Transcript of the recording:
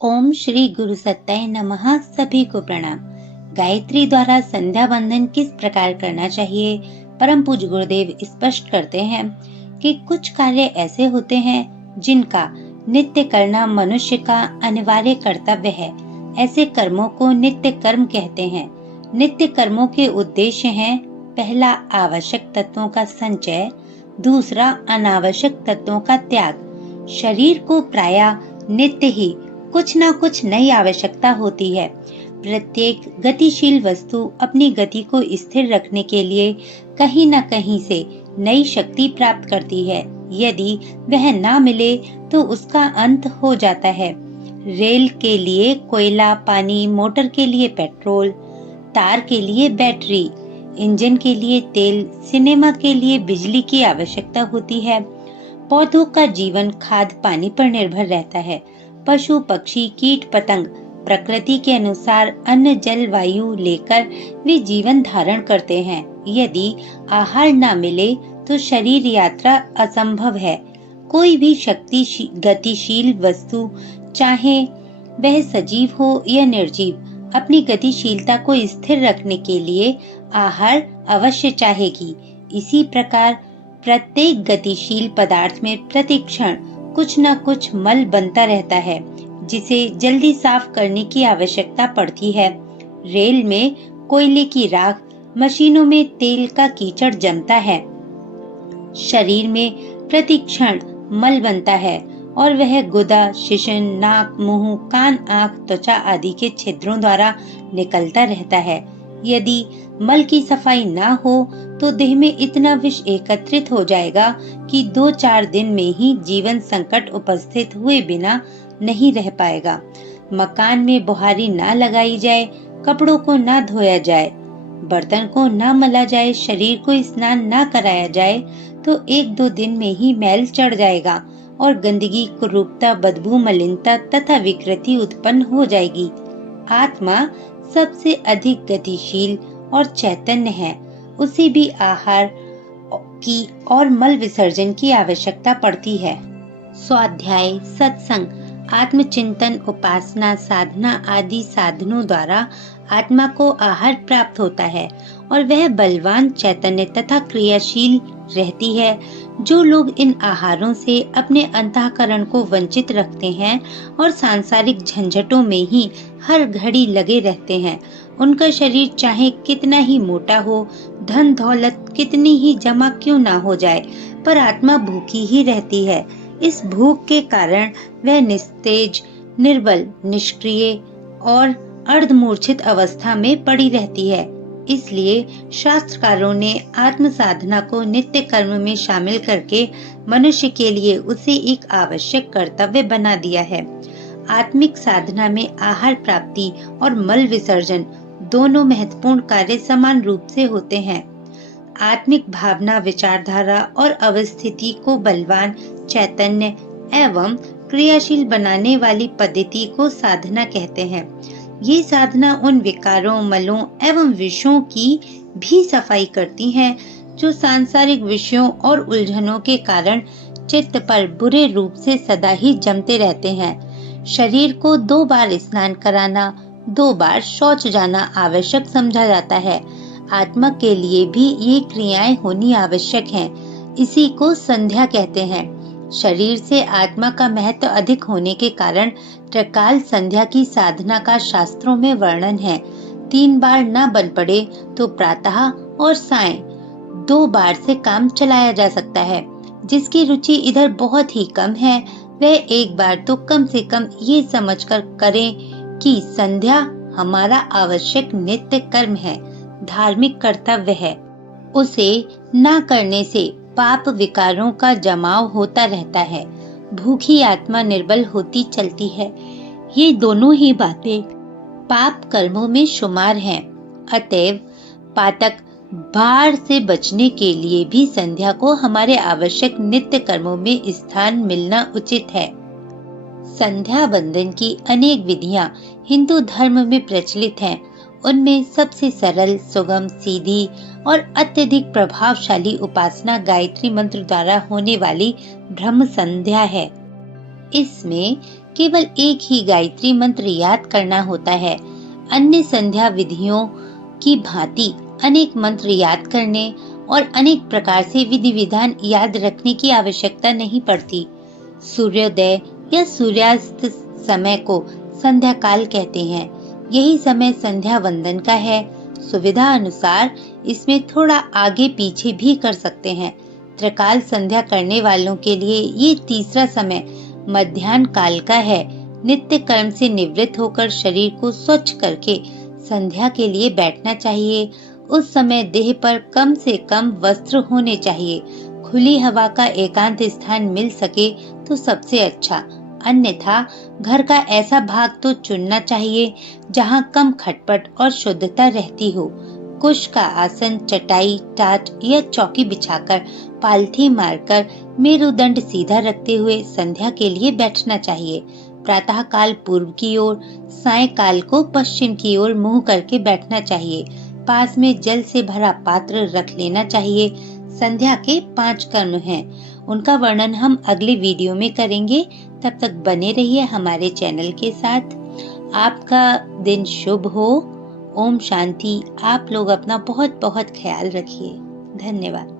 ओम श्री गुरु सत्ताय नमः। सभी को प्रणाम। गायत्री द्वारा संध्या बंदन किस प्रकार करना चाहिए? परम पूज्य गुरुदेव स्पष्ट करते हैं कि कुछ कार्य ऐसे होते हैं जिनका नित्य करना मनुष्य का अनिवार्य कर्तव्य है। ऐसे कर्मों को नित्य कर्म कहते हैं। नित्य कर्मों के उद्देश्य हैं: पहला, आवश्यक तत्वों का संचय, दूसरा, अनावश्यक तत्वों का त्याग। शरीर को प्रायः नित्य ही कुछ न कुछ नई आवश्यकता होती है। प्रत्येक गतिशील वस्तु अपनी गति को स्थिर रखने के लिए कहीं न कहीं से नई शक्ति प्राप्त करती है। यदि वह ना मिले तो उसका अंत हो जाता है। रेल के लिए कोयला, पानी, मोटर के लिए पेट्रोल, तार के लिए बैटरी, इंजन के लिए तेल, सिनेमा के लिए बिजली की आवश्यकता होती है। पौधों का जीवन खाद पानी पर निर्भर रहता है। पशु पक्षी कीट पतंग प्रकृति के अनुसार अन्न जल वायु लेकर वे जीवन धारण करते हैं। यदि आहार न मिले तो शरीर यात्रा असंभव है। कोई भी गतिशील वस्तु, चाहे वह सजीव हो या निर्जीव, अपनी गतिशीलता को स्थिर रखने के लिए आहार अवश्य चाहेगी। इसी प्रकार प्रत्येक गतिशील पदार्थ में प्रतिक्षण कुछ न कुछ मल बनता रहता है, जिसे जल्दी साफ करने की आवश्यकता पड़ती है। रेल में कोयले की राख, मशीनों में तेल का कीचड़ जमता है। शरीर में प्रतिक्षण मल बनता है और वह गुदा, शिशन, नाक, मुंह, कान, आंख, त्वचा आदि के छिद्रों द्वारा निकलता रहता है। यदि मल की सफाई ना हो तो देह में इतना विष एकत्रित हो जाएगा कि 2-4 दिन में ही जीवन संकट उपस्थित हुए बिना नहीं रह पाएगा। मकान में बुहारी ना लगाई जाए, कपड़ों को ना धोया जाए, बर्तन को ना मला जाए, शरीर को स्नान ना कराया जाए तो 1-2 दिन में ही मैल चढ़ जाएगा और गंदगी, कुरूपता, बदबू, मलिनता तथा विकृति उत्पन्न हो जाएगी। आत्मा सबसे अधिक गतिशील और चैतन्य है। उसे भी आहार की और मल विसर्जन की आवश्यकता पड़ती है। स्वाध्याय, सत्संग, आत्मचिंतन, उपासना, साधना आदि साधनों द्वारा आत्मा को आहार प्राप्त होता है और वह बलवान, चैतन्य तथा क्रियाशील रहती है। जो लोग इन आहारों से अपने अंतःकरण को वंचित रखते हैं और सांसारिक झंझटों में ही हर घड़ी लगे रहते हैं, उनका शरीर चाहे कितना ही मोटा हो, धन दौलत कितनी ही जमा क्यों ना हो जाए, पर आत्मा भूखी ही रहती है। इस भूख के कारण वह निस्तेज, निर्बल, निष्क्रिय और अर्धमूर्छित अवस्था में पड़ी रहती है। इसलिए शास्त्रकारों ने आत्म साधना को नित्य कर्म में शामिल करके मनुष्य के लिए उसे एक आवश्यक कर्तव्य बना दिया है। आत्मिक साधना में आहार प्राप्ति और मल विसर्जन दोनों महत्वपूर्ण कार्य समान रूप से होते हैं। आत्मिक भावना, विचारधारा और अवस्थिति को बलवान, चैतन्य एवं क्रियाशील बनाने वाली पद्धति को साधना कहते हैं। ये साधना उन विकारों, मलों एवं विषयों की भी सफाई करती है जो सांसारिक विषयों और उलझनों के कारण चित्त पर बुरे रूप से सदा ही जमते रहते हैं। शरीर को 2 बार स्नान कराना, 2 बार शौच जाना आवश्यक समझा जाता है। आत्मा के लिए भी ये क्रियाएं होनी आवश्यक हैं। इसी को संध्या कहते हैं। शरीर से आत्मा का महत्व अधिक होने के कारण त्रिकाल संध्या की साधना का शास्त्रों में वर्णन है। 3 बार न बन पड़े तो प्रातः और सायं 2 बार से काम चलाया जा सकता है। जिसकी रुचि इधर बहुत ही कम है, वह 1 बार तो कम से कम ये समझकर करें कि संध्या हमारा आवश्यक नित्य कर्म है, धार्मिक कर्तव्य है। उसे न करने से पाप विकारों का जमाव होता रहता है। भूखी आत्मा निर्बल होती चलती है। ये दोनों ही बातें पाप कर्मों में शुमार हैं। अतएव पातक भार से बचने के लिए भी संध्या को हमारे आवश्यक नित्य कर्मों में स्थान मिलना उचित है। संध्या बंदन की अनेक विधियां हिंदू धर्म में प्रचलित हैं। उनमें सबसे सरल, सुगम, सीधी और अत्यधिक प्रभावशाली उपासना गायत्री मंत्र द्वारा होने वाली ब्रह्म संध्या है। इसमें केवल एक ही गायत्री मंत्र याद करना होता है। अन्य संध्या विधियों की भांति अनेक मंत्र याद करने और अनेक प्रकार से विधि विधान याद रखने की आवश्यकता नहीं पड़ती। सूर्योदय या सूर्यास्त समय को संध्या काल कहते हैं। यही समय संध्या वंदन का है। सुविधा अनुसार इसमें थोड़ा आगे पीछे भी कर सकते हैं। त्रिकाल संध्या करने वालों के लिए ये तीसरा समय मध्याह्न काल का है। नित्य कर्म से निवृत्त होकर शरीर को स्वच्छ करके संध्या के लिए बैठना चाहिए। उस समय देह पर कम से कम वस्त्र होने चाहिए। खुली हवा का एकांत स्थान मिल सके तो सबसे अच्छा, अन्यथा घर का ऐसा भाग तो चुनना चाहिए जहां कम खटपट और शुद्धता रहती हो। कुश का आसन, चटाई, टाट या चौकी बिछाकर पालथी मारकर मेरुदंड सीधा रखते हुए संध्या के लिए बैठना चाहिए। प्रातः काल पूर्व की ओर, सायंकाल को पश्चिम की ओर मुंह करके बैठना चाहिए। पास में जल से भरा पात्र रख लेना चाहिए। संध्या के 5 कर्म हैं। उनका वर्णन हम अगले वीडियो में करेंगे। तब तक बने रहिए हमारे चैनल के साथ। आपका दिन शुभ हो। ओम शांति। आप लोग अपना बहुत बहुत ख्याल रखिए। धन्यवाद।